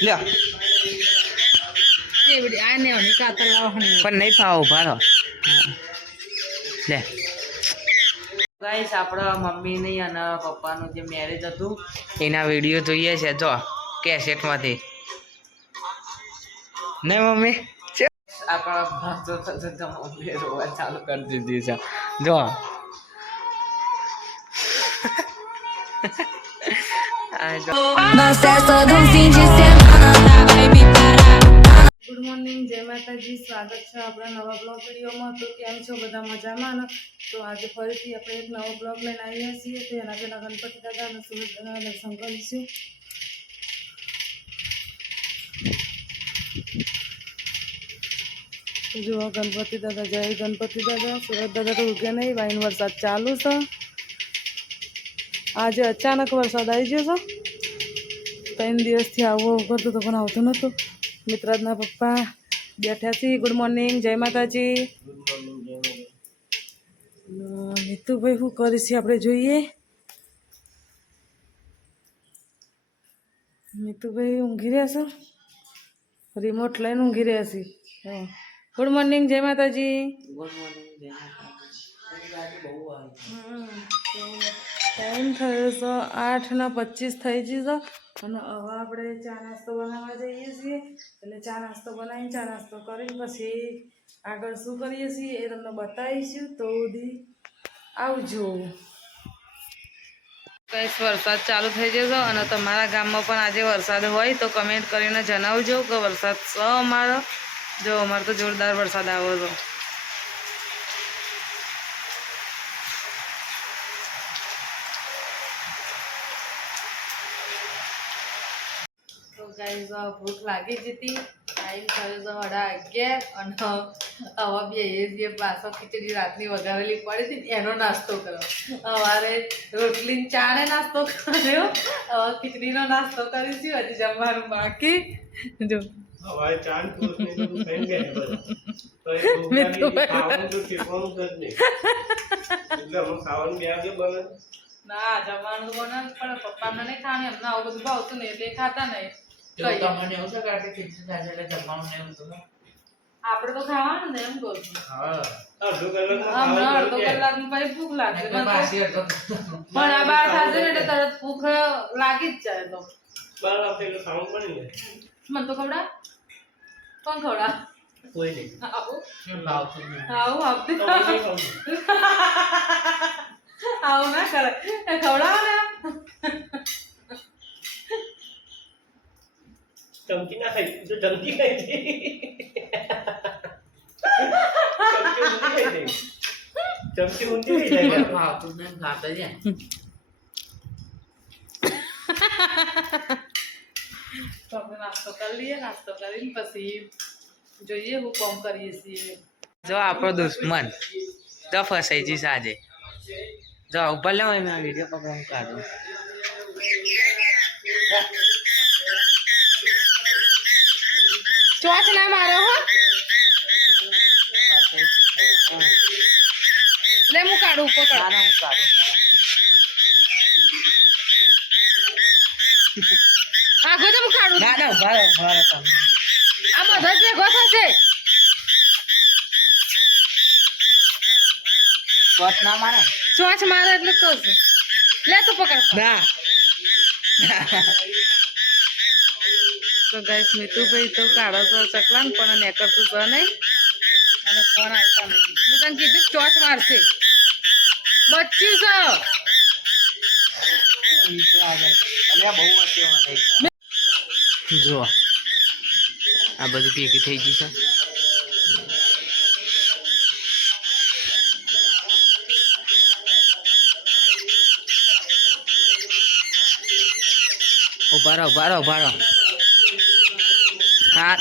લ્યો પણ નહીં ફાવો ભાડો લે ગાઈસ આપણા મમ્મીની અને પપ્પાનું જે મેરેજ હતું એના વિડીયો જોઈએ છે જો કેસેટમાંથી ને મમ્મી આપણા ભાગતો થતો મમ્મી રોવા ચાલુ કરી દીધી છે જો ગુડ મોર્નિંગ જય માતાજી સ્વાગત છે આપણા નવા બ્લોગ વિડીયોમાં તો કેમ છો બધા મજામાં ને તો આજે ફરીથી આપણે એક નવો બ્લોગ લઈને આવ્યા છીએ તો એના પહેલાં ગણપતિ દાદા અને સુરત દાદાના દર્શન કરીશું જુઓ ગણપતિ દાદા જય ગણપતિ દાદા સુરત દાદા તો રૂપિયા નહીં વાઈન વરસાદ ચાલુ છે આજે અચાનક વરસાદ આવી ગયો છે 3 દિવસથી આવો કરતો તો પણ આવતો નહોતો મિત્રાજના પપ્પા બેઠા છીએ ગુડ મોર્નિંગ જય માતાજી નીતુભાઈ શું કરીશું આપણે જોઈએ નીતુભાઈ ઊંઘી રહ્યા છો રિમોટ લઈને ઊંઘી રહ્યા છે ગુડ મોર્નિંગ જય માતાજી ગુડ મોર્નિંગ જય ટાઈમ થયો છે 8:25 થઈ ગઈ છે અને હવે આપણે ચા નાસ્તો બનાવવા જઈએ છીએ એટલે ચા નાસ્તો બનાવીને ચા નાસ્તો કરીને પછી આગળ શું કરીએ છીએ એ તમને બતાવીશું તો સુધી આવજો કઈ વરસાદ ચાલુ થઈ જશે અને તમારા ગામમાં પણ આજે વરસાદ હોય તો કમેન્ટ કરીને જણાવજો કે વરસાદ છે અમારો જો અમારે તો જોરદાર વરસાદ આવ્યો હતો ગાઈઝ ભૂખ લાગી જ હતી ટાઈમ થયો છે 11:30 અને હવે બે પાછો ખીચડી રાતની વઘારેલી પડી હતી એનો નાસ્તો કર્યો સવારે રોટલી ચાને નાસ્તો કર્યો હવે ખીચડીનો નાસ્તો કરીશું હજી જમવાનું બાકી જો ના જમવાનું બને પણ પપ્પાને નહીં ખાવાનું એમને આવું બધું ભાવતું નહીં એટલે ખાતા નહીં આપણે તો ખાવાનું ને એમ કહું છું અડધો કલાક પછી ભૂખ લાગે પણ આ 12 થશે ને એટલે તરત ભૂખ લાગી જ જાય તો મને તો ખવડા કોણ ખવડા કોઈ નહીં આવું આપતી આવું ના કરે ખવડાવો ને ચમચી ના ખાઈ તો ચમચી ખાઈ ચમચી ઊંધી થઈ જાય ખાતું ને ખાતા જાય તો આપણે નાસ્તો કરી લઈએ નાસ્તો કરીને પછી જોઈએ હું કોમ કરીએ છીએ જો આપણો દુશ્મન જો ફસાઈ જઈશ આજે જો ઉપર લે મેં વિડીયો પકડવાનું કાઢું ચોચ ના મારો હો લે હું કાઢું પકડ ના હું કાઢું આગો તો હું કાઢું ના ના ભારે ભારે આ બધા જ ભેગો થશે ચોચ ના મારે ચોચ મારે એટલે કહું છું લે તો પકડ ના તો ગાઈસ મિતુભાઈ તો કાઢો તો ચકલાન પણ નેકરતું તો નહીં અને ફોન આવતા નહીં હું તને કીધું ચોચ મારશે બચ્યું છે જુઓ આ બધું ભેગી થઈ ગઈ છે ઉભા રહો હા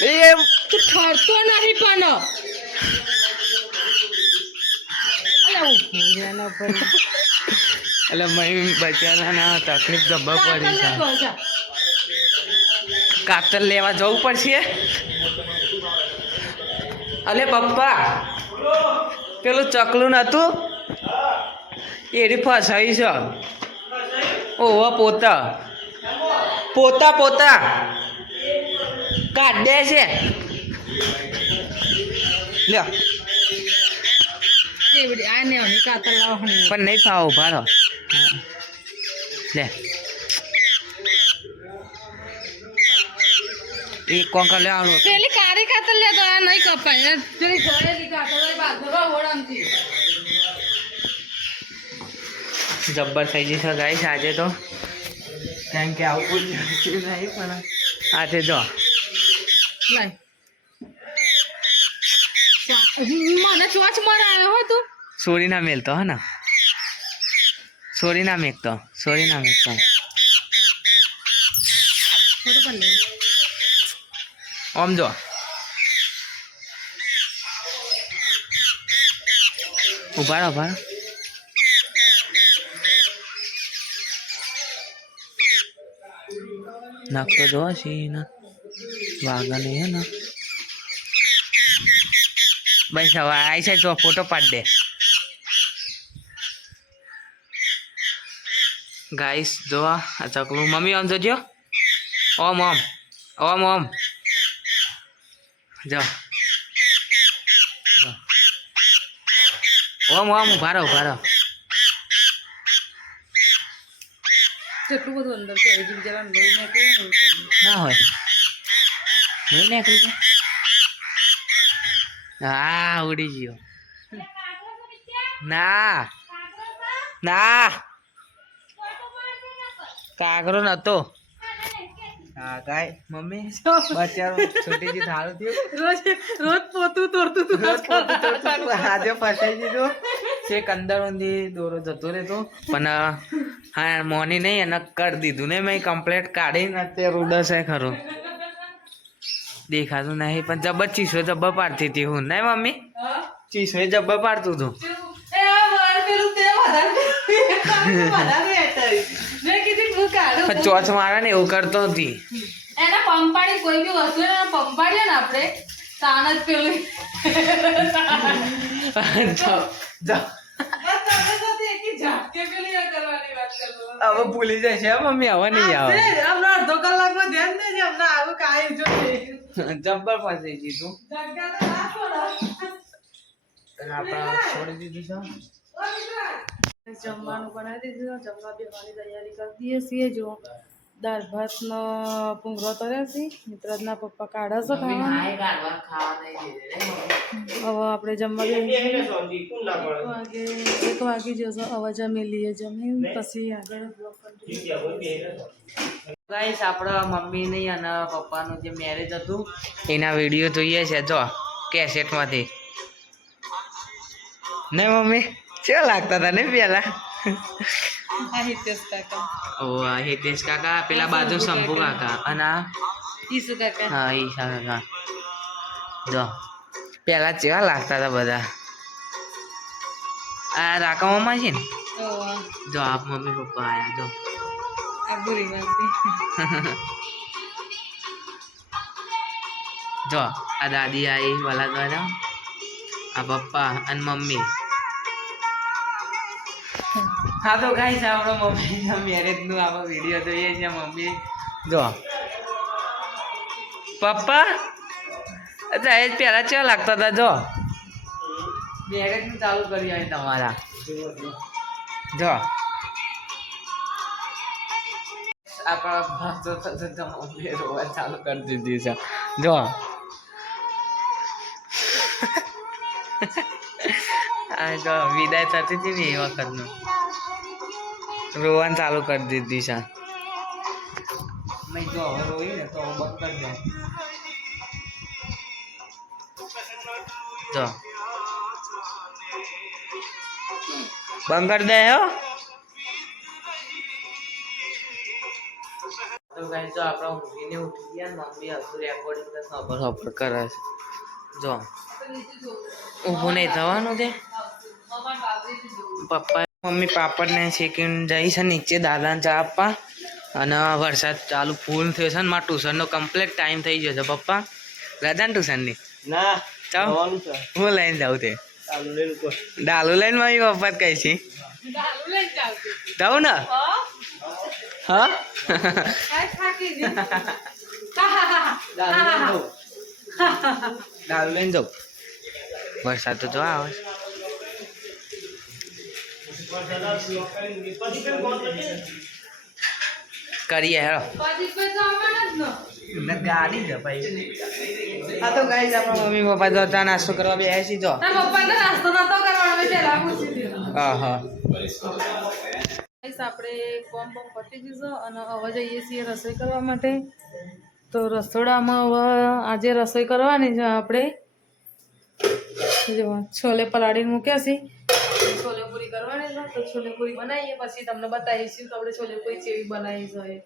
એમ તું ઠરતો નહીં પણ એટલે મય બચારા ના તકલીફ જબ્બર પડી છે કાતર લેવા જવું પડશે. અલે પપ્પા પેલું ચકલું નતું એરી ફસાવી છે. ઓવા પોતા પોતા પોતા કાઢ દે છે. લ્યો આ ને ઓની કાતર લાવવાની પણ નહીં ખાવા ઉભા રહો. લે એક કોંક લેવાનું. પેલી કારી કાતર લેતો આ નહીં કપાય પેલી ગળેલી કાતર બાંધવા ઓળામથી જબ્બર થઈ જશે ગાઈસ આજે તો, કારણ કે આવું નહીં પણ આજે જો લાય મને ચોચ મરાયો હો તું સોરી ના મેલતો હે ને, સોરી ના મેકતો, સોરી ના મેકતો. ફોટો પણ લે આમ જો ઉભા રહો ઉભા રહો. નાખતો જો સીના વાગા નહીં હે ને બસ હવે આઈ છે જો ફોટો પાડ દે ગાઈસ. જો આ ચકલું મમ્મી આમ જોજો ઓમ ઓમ ઓમ ઓમ જો ઓમ ઓમ ઉભા રહો ઉભા રહો. કેટલું બધું અંદર છે હજી જરા લોહી નાખી ના હોય નહીં નીકળી જાય. હા ઉડી ગયો. ના ના કાગરો નતો. હા કાય મમ્મી બચારો છોટીજી થાળું થયું. રોજ રોજ પોતું તોડતું તું આજે ફસાઈ દીધું છેક અંદર ઊંધી દોરો જતો રહેતો પણ હા મોની નહીં એને કરી દીધું ને મેં કમ્પ્લેટ કાઢીને અત્યારે ઉડસ છે ખરું દેખાતું નહીં પણ જબર ચીસો જબ્બર પાડતી હતી હું નહીં મમ્મી ચીસો એ જબ્બર પાડતું હતું. ચોચ મારે ને એવું કરતો હતી. એના પંપાડી કોઈ બી વસ્તુ એને પંપાડીએ ને આપણે તાન જ પેલું હવે ભૂલી જશે મમ્મી હવે નહીં આવે. હમણાં અડધો કલાકમાં ધ્યાન દેજે હમણાં આવું કાંઈ જો જબ્બર ફસાઈ દીધું. આપણે છોડી દીધું છે. જમવાનું બનાવી દીધું. જમવા બેસવાની તૈયારી કરી દઈએ છીએ. જો દાળ ભાતનો પૂંગરો તર્યા છે. મિત્રના પપ્પા કાઢે છે ખાવાનું. હવે આપણે જમવા બેસીએ. 1 વાગી જશે. હવે જમી લઈએ. જમી પછી આગળ બ્લોગ કન્ટિન્યુ. ગાઈસ આપણા મમ્મી નહીં અને પપ્પાનું જે મેરેજ હતું એના વિડીયો જોઈએ છે જો કેસેટમાંથી. ને મમ્મી કેવા લાગતા હતા ને પેલા. આ હિતેશ કાકા. ઓ હિતેશ કાકા પેલા બાજુ શંભુ કાકા અને આ ઈસુ કાકા. હા ઈશા કાકા. જો પેલા કેવા લાગતા હતા બધા. આ રાકામાં છે ને. જો આપ મમ્મી પપ્પા આયા જો આ બુરી માસી. જો આ દાદી આવી વાલા દ્વારા આ પપ્પા અને મમ્મી. હા તો ગાઈસ આપણો મમ્મીના મેરેજનું આપણો વિડીયો જોઈએ છે. મમ્મી જો પપ્પા અચ્છા એ જ પહેલાં કેવા લાગતા હતા. જો મેરેજનું ચાલુ કરી આવે તમારા. જો આપણા ભાતો થતો મમ્મી રોવા ચાલુ કરી દીધી છે. જો આ જો વિદાય થતી હતી ને એ વખતનું રોવાનું ચાલુ કરી દીધી છે. મેં જો હવે રોઈ ને તો બંધ કરી દઉં. જો બંધ કરી દે હો. તો ગાઈસ જો આપણા ઊંઘીને ઉઠી ગયા. મમ્મી હજુ રેકોર્ડિંગ તો ખબર કરે છે. જો ઊભું નહીં થવાનું છે. પપ્પા મમ્મી પાપડને શેકીને જાય છે નીચે દાદાને ચા આપવા અને વરસાદ ચાલુ ફૂલ થયો છે ને મારા ટ્યુશનનો કમ્પ્લીટ ટાઈમ થઈ ગયો છે પપ્પા દાદા ને ટ્યુશનની ના ચાલ જવાનું છે હું લઈને જાઉં તે ચાલુ લઈને ઉપર ડાલુ લઈને મારી પપ્પા જ કહી છે ગાલું લઈને ચાલતી જાઉં ને હા થાકી ગઈ હા હા હા ડાલુ લઈને જાઉં વરસાદ તો જો આવે છે. કરીએ હેરો પછી તો આવવાના જ ને ગાડી છે ભાઈ આ તો ગાઈ આપણા મમ્મી પપ્પા જો ચા નાસ્તો કરવા બેસી છી જો ના પપ્પાને નાસ્તો નતો કરવાનો મેં પહેલા પૂછી દીધું હા હા આપણે કોમ પતી ગયું છે અને હવે જઈએ છીએ રસોઈ કરવા માટે તો રસોડામાં હવે આજે રસોઈ કરવાની છે આપણે જો છોલે પલાળીને મૂક્યા છે છોલે પૂરી કરવાની છે તો છોલે પૂરી બનાવીએ પછી તમને બતાવીશું તો આપણે છોલે પૂરી કેવી બનાવી છે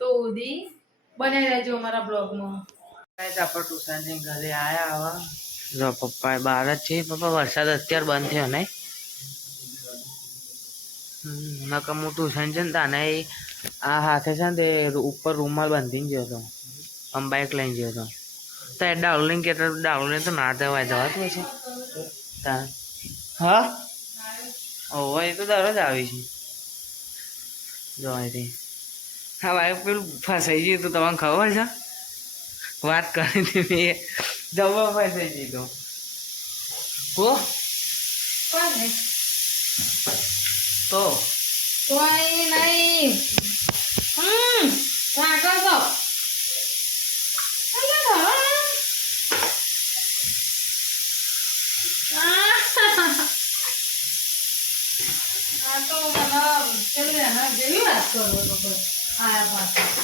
તો ઉધી બનાવી રહેજો અમારા બ્લોગમાં આપણે ટ્યુશનથી ઘરે આવ્યા હવે જો પપ્પા બહાર જ છે પપ્પા વરસાદ અત્યારે બંધ થયો ને નકર હું ટ્યુશન છે ને તાને આ હાથે છે ને તે ઉપર રૂમાલ બાંધીને ગયો હતો આમ બાઇક લઈને ગયો હતો તો એ ડાળું લઈને કહેતો ડાળું લઈને તો ના જવાય જવાતું હશે તા હા ઓહો એ તો દરરોજ આવી છે જોવાયથી હા ભાઈ પેલું ફસાઈ ગયું તો તમને ખબર છે વાત કરી હતી મેં જવા ફસાઈ ગયું હો કોને તો કોઈ નહીં આગળ તો જેવી વાત કરો લોકો આયા પાછા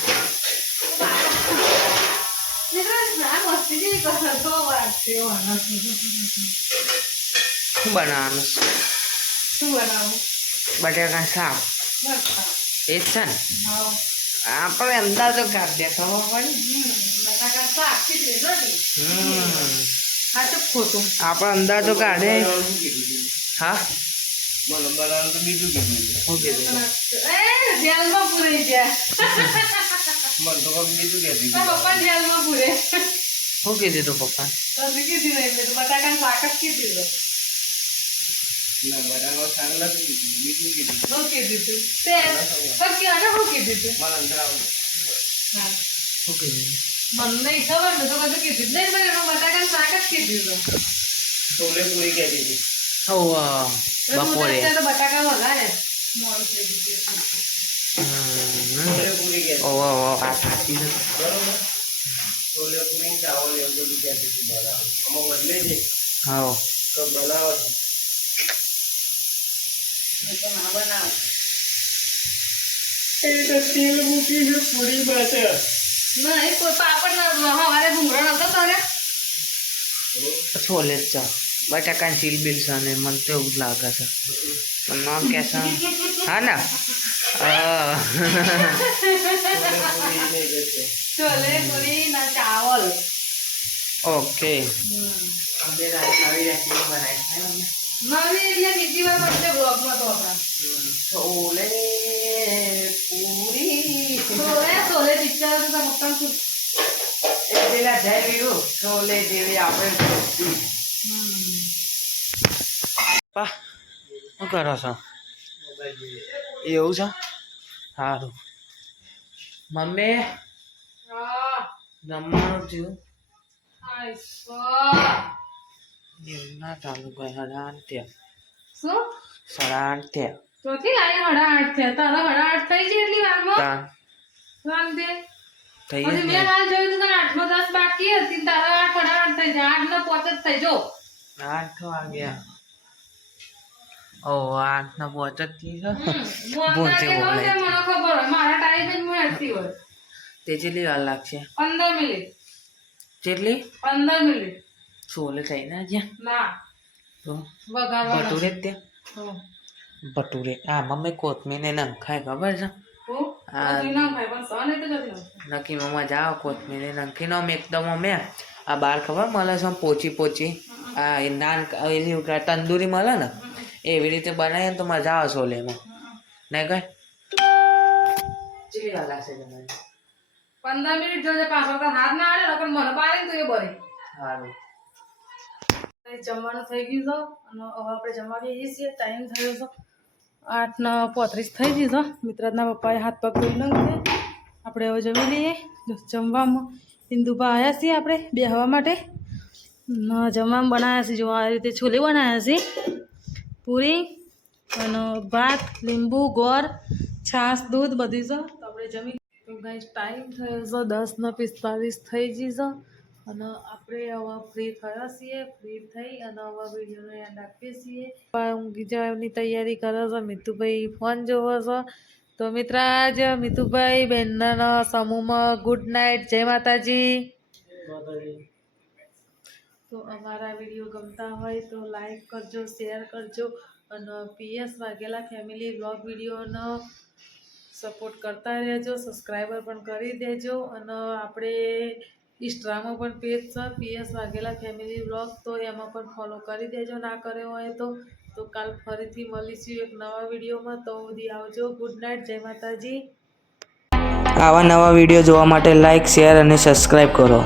મસ્તી જેવી કરો તો વાત છે શું બનાવવાનું શું બનાવું બટાકા શાક બસ એ જ છે ને હા આપણે અંદાજો કાઢ દે ખબર પડી બટાકા શાક ખીચડી રોટી આ તો ખોટું આપણે અંદાજો કાઢે હા મને બનાવવાનું તો બીજું કીધું શું કીધું જેલમાં પૂરી ગયા મને તો કંઈક બીજું કહેતી પપ્પા જેલમાં પૂરે શું કીધું તું પપ્પા તમે કીધી નહીં એટલે બટાકાનું શાક જ કીધી ના બનાવવા સારું નથી કીધું બીજું કીધું શું કીધું તું તે પછી આગળ શું કીધું તું મને અંદર આવું હા શું કીધું મને નહીં ખબર ને તો કશું કીધું જ નહીં પણ એમાં બટાકાનું શાક જ કીધું છોલે પૂરી કહેતી હતી બપોરે તો બટાકા વગાડે મોડું થઈ ગયું છોલે પૂરી કહેતી ઓહો આ સાચી છે બરોબર છોલે પૂરી ચાવલ એવું બધું કહેતી હતી બનાવો આમાં બદલે છે હા તો બનાવો છે મેં તો ના બનાવ એ તો તેલ મૂકી છે પૂરી માટે નહીં કોઈ પાપડ ના હવારે ભૂંગળો નતો તારે છોલે જ ચા બટાકાની સીલ બિલ છે ને મને તો એવું જ લાગે છે પણ નામ કે છે હા ને છોલે પૂરી ના ચાવલ ઓકે નવી એટલે બીજી વાર પડશે બ્લોગમાં તો હતા છોલે પૂરી છોલે પિક્ચર તો મક્કમ છું પેલા જય વીરુ છોલે જેવી આપણે પા શું કરો છો એવું છે સારું મમ્મી હા જમવાનું થયું આઈસ્વા એવું ના ચાલુ કઈ 8:30 શું 8:30 ચોથી લાઈ 8:30 થયા તારા 8:30 થઈ છે એટલી વારમાં તા વાંધે થઈ પછી મેં હાલ જોયું તો તને 8:10 બાકી હતી ને તારા 8:30 થઈ જાય 8 ને 5 જ થઈ જો 8 વાગ્યા ઓ 8 ને 5 જ થઈ છે બોલતે બોલતે મને ખબર હોય મારા ટાઈમ જ હું હેડતી હોય તે કેટલી વાર લાગશે 15 મિનિટ કેટલી 15 મિનિટ છોલે થઈ ના જ્યાં ના તો વઘારવાના ભટુરે જ ત્યાં હો ભટુરે આ મમ્મી કોથમીર ને નંખાય ખબર છે હો આ તો ના ભાઈ પણ સહન એટલે જતી નક્કી મમ્મા જાઓ કોથમીર ને નંખી નો એકદમ અમે આ બાર ખબર મળે છે પોચી પોચી આ એ નાન એની તંદૂરી મળે ને એવી રીતે બનાવીએ ને તો મજા આવે છોલેમાં નહીં કઈ કેટલી વાર લાગશે તમારે 15 મિનિટ જોજે પાછળ તો હાથ ના આડે નકર મને પાડે ને તો એ બરે સારું જમવાનું થઈ ગયું છે અને હવે આપણે જમવા બેસીએ છીએ ટાઈમ થયો છે 8:35 થઈ ગઈ છે મિત્રના પપ્પાએ હાથ પગ ધોઈ નાખ્યા આપણે હવે જમી લઈએ જમવામાં હિન્દુભા આવ્યા છીએ આપણે બેહવા માટે જમવામાં બનાવ્યા છીએ જો આ રીતે છોલે બનાવ્યા છે પૂરી અને ભાત લીંબુ ગોળ છાશ દૂધ બધી છે તો આપણે જમી તો ગાઈસ ટાઈમ થયો છે 10:45 થઈ ગઈ છે અને આપણે હવે ફ્રી થયા છીએ ફ્રી થઈ અને હવે વિડીયોને યાદ રાખીએ છીએ ઊંઘી જવાની તૈયારી કરે છે મિતુભાઈ ફોન જોવો છે તો મિત્ર આજ મિતુભાઈ બહેનના સમૂહમાં ગુડ નાઇટ જય માતાજી તો અમારા વિડીયો ગમતા હોય તો લાઈક કરજો શેર કરજો અને PS વાઘેલા ફેમિલી વ્લોગ વિડીયોનો સપોર્ટ કરતા રહેજો સબસ્ક્રાઈબર પણ કરી દેજો અને આપણે ઇન્સ્ટામાં પણ પેજ છે PS વાઘેલા ફેમિલી વ્લોગ તો એમાં પણ ફોલો કરી દેજો ના કર્યો હોય તો કાલ ફરીથી મળીશું એક નવા વિડીયોમાં તો સુધી આવજો ગુડ નાઇટ જય માતાજી આવા નવા વિડીયો જોવા માટે લાઈક શેર અને સબસ્ક્રાઈબ કરો